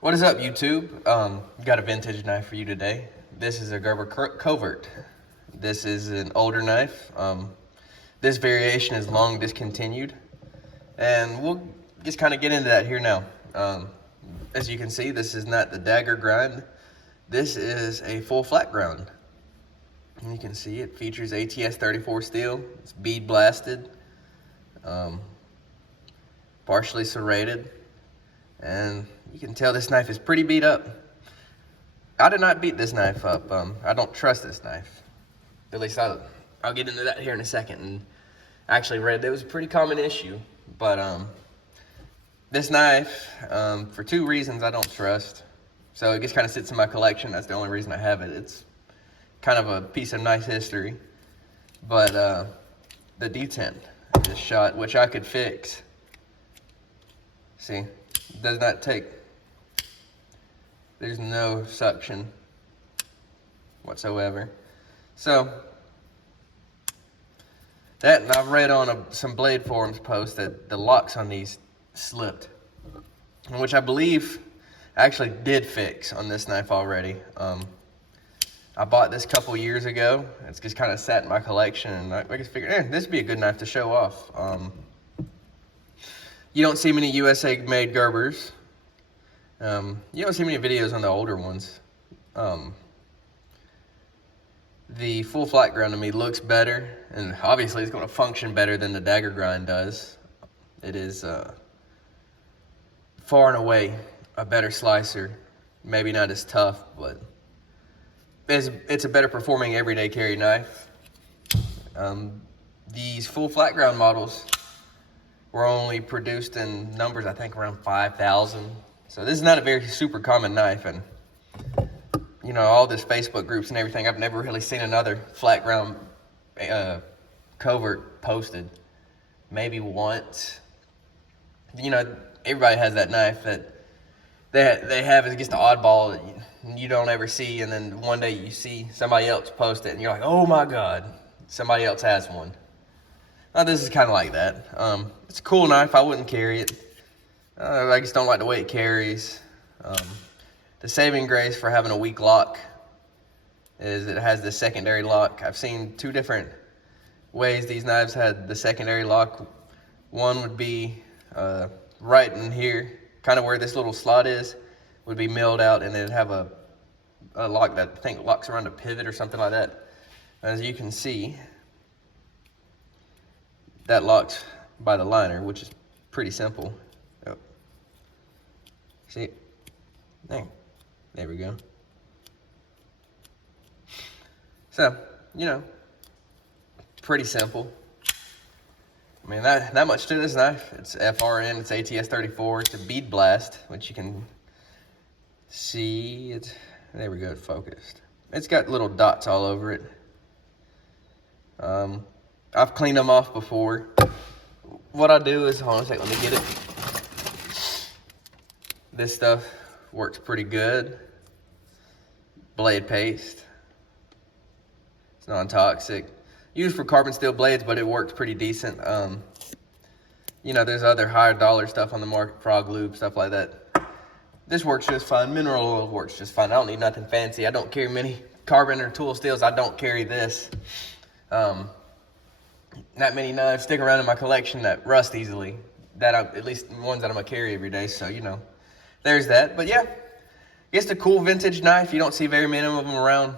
What is up, YouTube? Got a vintage knife for you today. This is a Gerber Covert. This is an older knife. This variation is long discontinued, and we'll just kind of get into that here now. As you can see, this is not the dagger grind. This is a full flat ground. And you can see it features ATS 34 steel. It's bead blasted, partially serrated, and you can tell this knife is pretty beat up. I did not beat this knife up. I don't trust this knife. At least I'll get into that here in a second. And I actually read that it was a pretty common issue. But this knife, for two reasons, I don't trust. So it just kind of sits in my collection. That's the only reason I have it. It's kind of a piece of nice history. But the detent is shot, which I could fix. See, it does not take. There's no suction whatsoever. So that, and I've read on some blade forums posts that the locks on these slipped, which I believe actually did fix on this knife already. I bought this a couple years ago. It's just kind of sat in my collection, and I just figured, this would be a good knife to show off. You don't see many USA made Gerbers. You don't see many videos on the older ones. The full flat ground to me looks better, and obviously it's going to function better than the dagger grind does. It is far and away a better slicer. Maybe not as tough, but it's a better performing everyday carry knife. These full flat ground models were only produced in numbers, I think, around 5,000. So this is not a very super common knife, and you know, all this Facebook groups and everything, I've never really seen another flat ground Covert posted. Maybe once. You know, everybody has that knife that they have is just an oddball that you don't ever see, and then one day you see somebody else post it and you're like, oh my God, somebody else has one. Now this is kind of like that. It's a cool knife. I wouldn't carry it. I just don't like the way it carries. The saving grace for having a weak lock is it has the secondary lock. I've seen two different ways these knives had the secondary lock. One would be right in here, kind of where this little slot is, would be milled out, and it'd have a lock that I think locks around a pivot or something like that. As you can see, that locks by the liner, which is pretty simple. Oh. See? Dang. There we go. So, you know, pretty simple. I mean, not much to this knife. It's FRN, it's ATS 34, it's a bead blast, which you can see. There we go, it focused. It's got little dots all over it. I've cleaned them off before. What I do is, hold on a second, let me get it. This stuff works pretty good. Blade paste. It's non-toxic. Used for carbon steel blades, but it works pretty decent. You know, there's other higher dollar stuff on the market, frog lube, stuff like that. This works just fine. Mineral oil works just fine. I don't need nothing fancy. I don't carry many carbon or tool steels. I don't carry this. Not many knives stick around in my collection that rust easily. At least ones that I'm gonna carry every day. So, you know, there's that. But yeah, it's a cool vintage knife. You don't see very many of them around.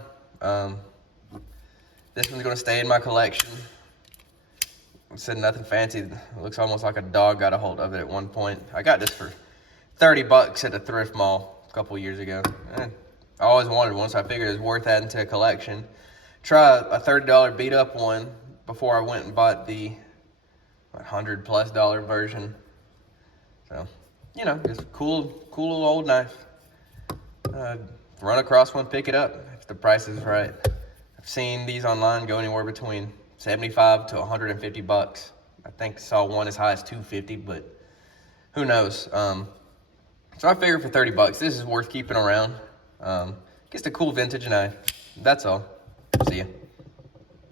This one's gonna stay in my collection. I said nothing fancy. It looks almost like a dog got a hold of it at one point. I got this for 30 bucks at a thrift mall a couple years ago. I always wanted one, so I figured it was worth adding to a collection. Try a $30 beat up one before I went and bought the $100+ version. So, you know, it's a cool little old knife. Run across one, pick it up if the price is right. I've seen these online go anywhere between 75 to 150 bucks. I think saw one as high as 250, but who knows? So I figured for 30 bucks, this is worth keeping around. Just a cool vintage knife. That's all.